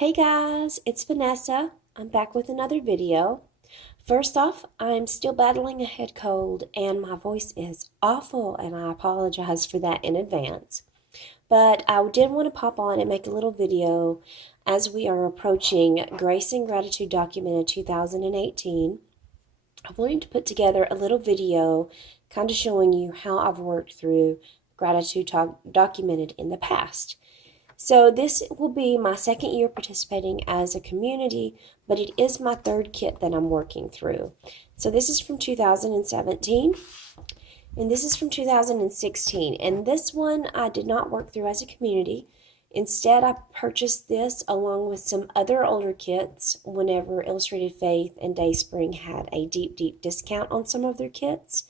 Hey guys, it's Vanessa. I'm back with another video. First off, I'm still battling a head cold and my voice is awful and I apologize for that in advance. But I did want to pop on and make a little video as we are approaching Grace and Gratitude Documented 2018. I wanted to put together a little video kind of showing you how I've worked through Gratitude Documented in the past. So this will be my second year participating as a community, but it is my third kit that I'm working through. So this is from 2017, and this is from 2016. And this one I did not work through as a community. Instead, I purchased this along with some other older kits whenever Illustrated Faith and Dayspring had a deep discount on some of their kits.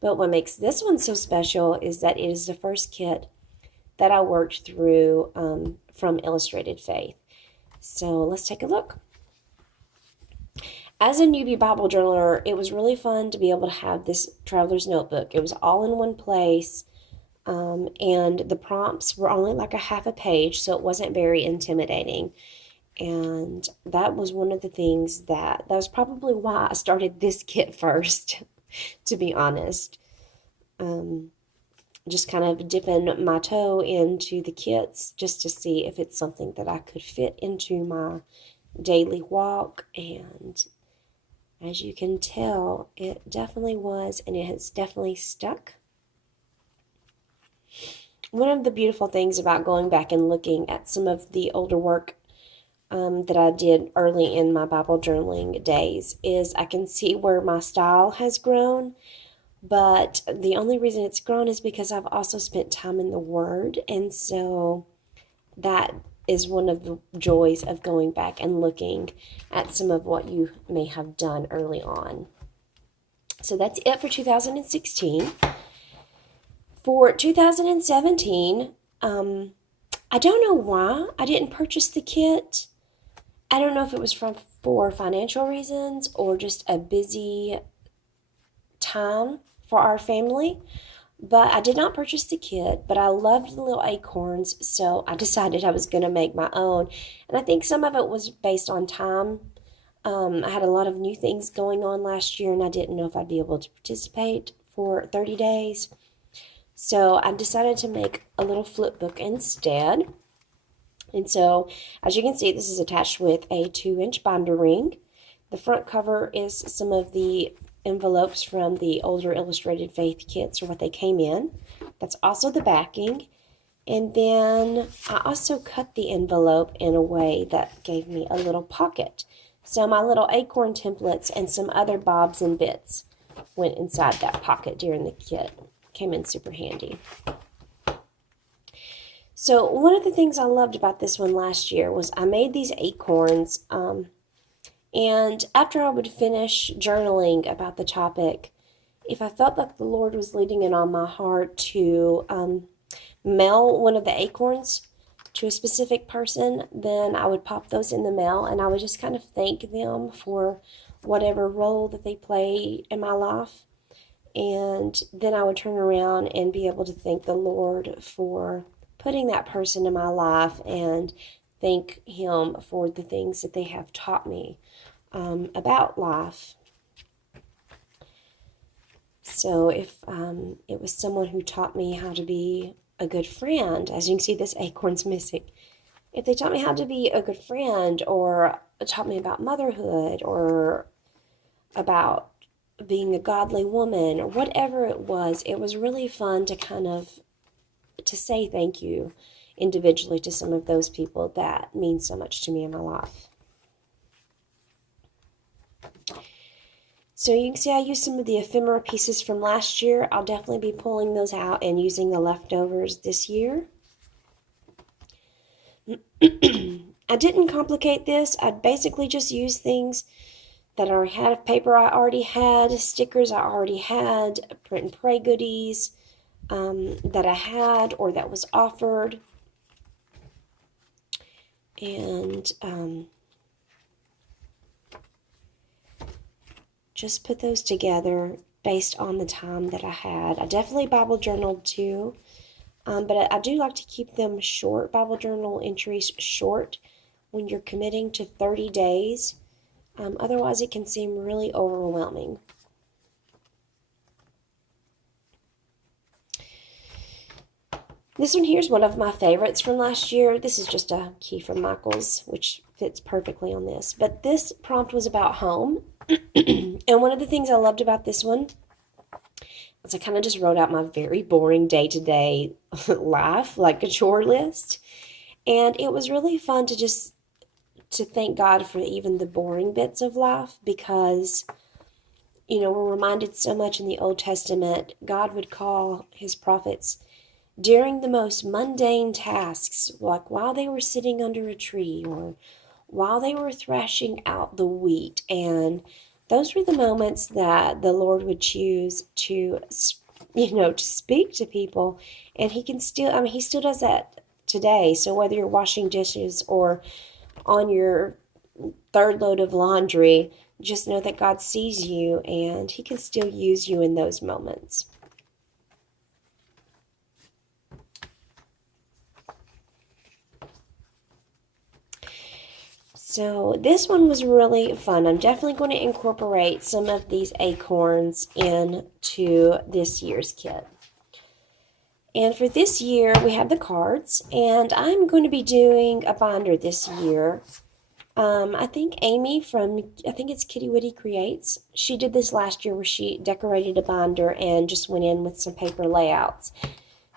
But what makes this one so special is that it is the first kit that I worked through from Illustrated Faith. So let's take a look. As a newbie Bible journaler, it was really fun to be able to have this traveler's notebook. It was all in one place, and the prompts were only like a half a page, so it wasn't very intimidating. And that was one of the things that was probably why I started this kit first, to be honest. Just kind of dipping my toe into the kits just to see if it's something that I could fit into my daily walk. And as you can tell, it definitely was, and it has definitely stuck. One of the beautiful things about going back and looking at some of the older work that I did early in my Bible journaling days is I can see where my style has grown. But the only reason it's grown is because I've also spent time in the Word. And so that is one of the joys of going back and looking at some of what you may have done early on. So that's it for 2016. For 2017, I don't know why I didn't purchase the kit. I don't know if it was for financial reasons or just a busy time for our family, but I did not purchase the kit, but I loved the little acorns, so I decided I was going to make my own. And I think some of it was based on time. I had a lot of new things going on last year, and I didn't know if I'd be able to participate for 30 days. So I decided to make a little flip book instead. And so, as you can see, this is attached with a 2-inch binder ring. The front cover is some of the envelopes from the older Illustrated Faith kits, or what they came in. That's also the backing. And then I also cut the envelope in a way that gave me a little pocket. So my little acorn templates and some other bobs and bits went inside that pocket during the kit. Came in super handy. So one of the things I loved about this one last year was I made these acorns, and after I would finish journaling about the topic, if I felt like the Lord was leading it on my heart to mail one of the acorns to a specific person, then I would pop those in the mail and I would just kind of thank them for whatever role that they play in my life. And then I would turn around and be able to thank the Lord for putting that person in my life and thank Him for the things that they have taught me about life. So if it was someone who taught me how to be a good friend, as you can see, this acorn's missing. If they taught me how to be a good friend, or taught me about motherhood, or about being a godly woman, or whatever it was really fun to kind of to say thank you individually to some of those people that mean so much to me in my life. So you can see I used some of the ephemera pieces from last year. I'll definitely be pulling those out and using the leftovers this year. I didn't complicate this. I basically just used things that I had, paper I already had, stickers I already had, print and pray goodies that I had or that was offered. And just put those together based on the time that I had. I definitely Bible journaled too, but I do like to keep them short, Bible journal entries short, when you're committing to 30 days. Otherwise, it can seem really overwhelming. This one here is one of my favorites from last year. This is just a key from Michaels, which fits perfectly on this. But this prompt was about home. And one of the things I loved about this one is I kind of just wrote out my very boring day-to-day life, like a chore list. And it was really fun to thank God for even the boring bits of life, because we're reminded so much in the Old Testament, God would call his prophets during the most mundane tasks, like while they were sitting under a tree or while they were thrashing out the wheat. And those were the moments that the Lord would choose to speak to people. And he still does that today. So whether you're washing dishes or on your third load of laundry, just know that God sees you and he can still use you in those moments. So this one was really fun. I'm definitely going to incorporate some of these acorns into this year's kit. And for this year, we have the cards, and I'm going to be doing a binder this year. I think Amy I think it's Kitty Witty Creates, she did this last year where she decorated a binder and just went in with some paper layouts.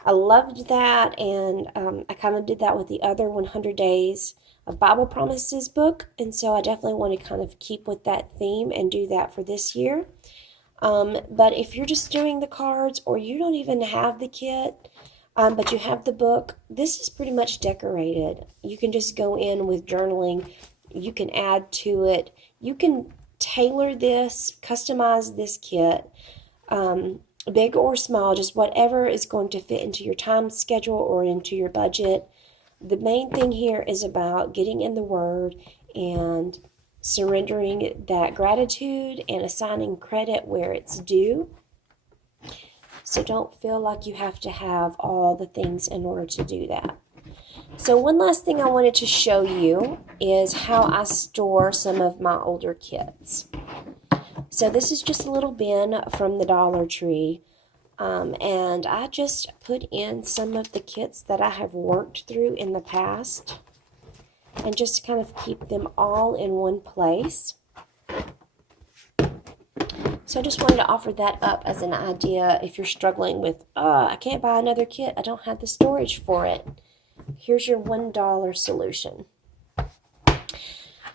I loved that, and I kind of did that with the other 100 Days of Bible Promises book, and so I definitely want to kind of keep with that theme and do that for this year. But if you're just doing the cards, or you don't even have the kit, but you have the book, this is pretty much decorated. You can just go in with journaling. You can add to it. You can tailor this, customize this kit, big or small, just whatever is going to fit into your time schedule or into your budget. The main thing here is about getting in the Word and surrendering that gratitude and assigning credit where it's due. So don't feel like you have to have all the things in order to do that. So one last thing I wanted to show you is how I store some of my older kits. So this is just a little bin from the Dollar Tree. And I just put in some of the kits that I have worked through in the past and just kind of keep them all in one place. So I just wanted to offer that up as an idea if you're struggling with, I can't buy another kit, I don't have the storage for it. Here's your $1 solution.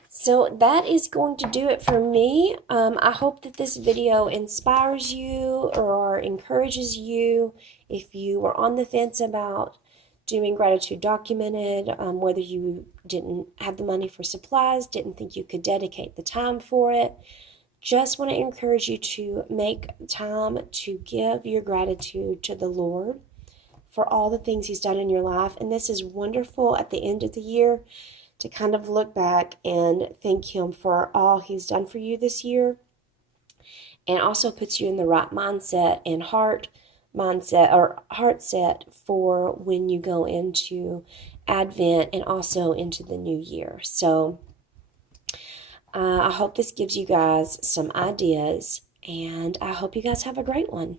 So that is going to do it for me. I hope that this video inspires you or encourages you. If you were on the fence about doing Gratitude Documented, whether you didn't have the money for supplies, didn't think you could dedicate the time for it, just want to encourage you to make time to give your gratitude to the Lord for all the things he's done in your life. And this is wonderful at the end of the year to kind of look back and thank him for all he's done for you this year, and also puts you in the right mindset and heart set for when you go into Advent and also into the new year. So I hope this gives you guys some ideas, and I hope you guys have a great one.